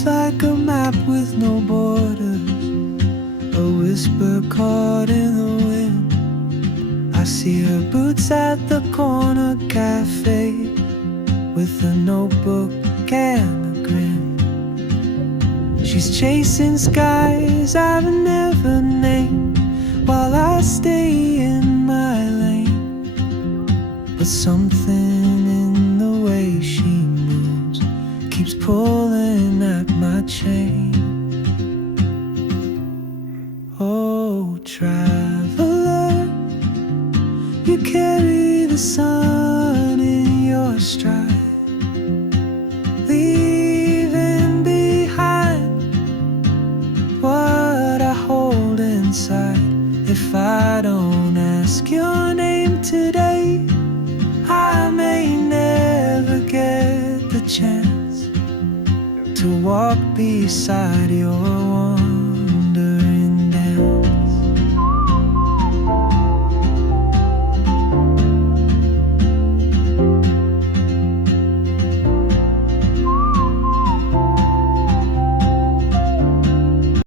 seems like a map with no borders, a whisper caught in the wind. I see her boots at the corner cafe, with a notebook and a grin. She's chasing skies I've never named, while I stay in my lane. But something in the way she moves keeps pulling at my chain. Oh, traveler, you carry the sun in your stride, leaving behind what I hold inside. If I don't ask your name today, I may never get the chance to walk beside your one.